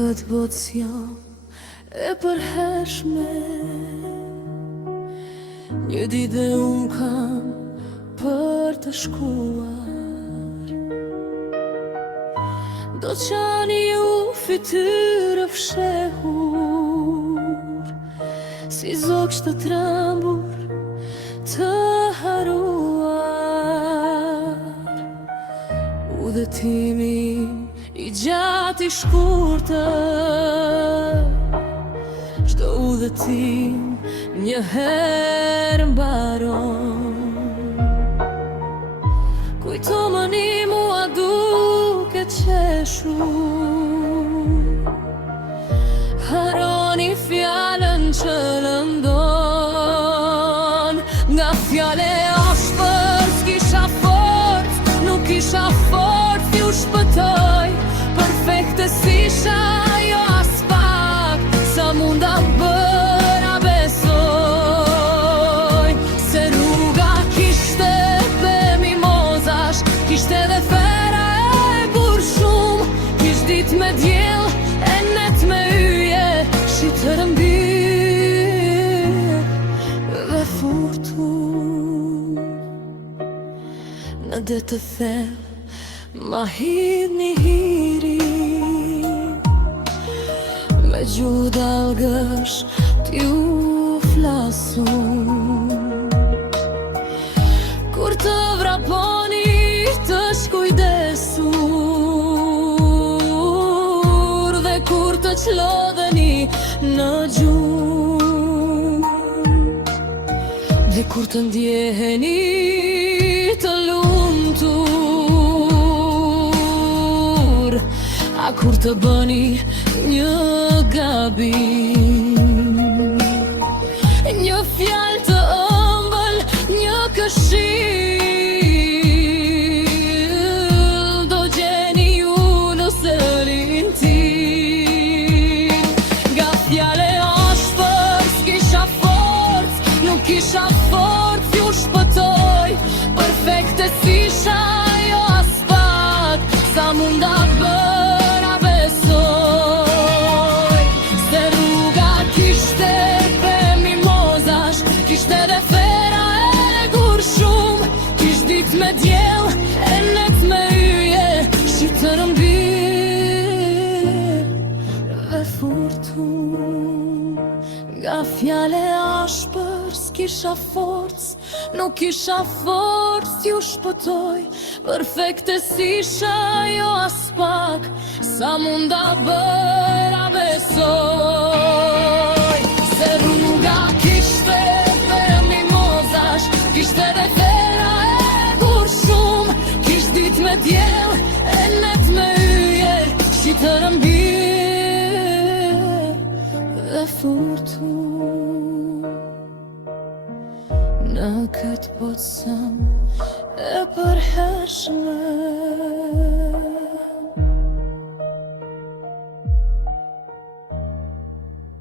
këtë botë jam e përhershme. Një ditë dhe unë kam për të shkuar, do qani ju fytyrë fshehur, si zogsh të trembur të haruar. Udhëtimi i gjatë i shkurtër, çdo udhëtim një herë mbaron. Kujto më një mua duke qeshur, haroni fjallën që lëndon. Nga fjale ashpër s'kisha fort, nuk kisha fort t'ju shpëtoj. Perfekte s'isha jo as pak, sa munda bëra besoj. Se rruga kishte dhe mimozash, kishte dhe fera e gur shumë. Kish dit me djel e net me yje, shitër mbir dhe furtur. Në det të thellë ma hidh një hiri, me gjuhë dalgësh t'ju flasun. Kur të vraponi të shkujdesur, dhe kur të qlodheni në gjumë, dhe kur të ndjeheni të lumtur, a kur të bëni një gabim. Një fjalë të ëmbël, një këshill, do gjeni ju në sërin tim. Nga fjale ashpër s'kisha fort, nuk kisha fort t'ju shpëtoj. Perfekte s'isha jo as pak, sa munda bëra besoj. Se rruga kishte pe mimozash, kishte dhe fera e gur shumë. Kish dit me djel e net me yje, shitër mbir dhe furtur. Nga fjale ashpër s'kisha forc, nuk kisha forc t'ju shpëtoj. Perfekte s'isha jo as pak, sa munda bëra besoj. Se rruga kishte dhe mimozash, kishte dhe fera e gur shumë. Kish dit me djel e net me yje, shitër mbir dhe furtur. Në këtë botë sam e përhershme,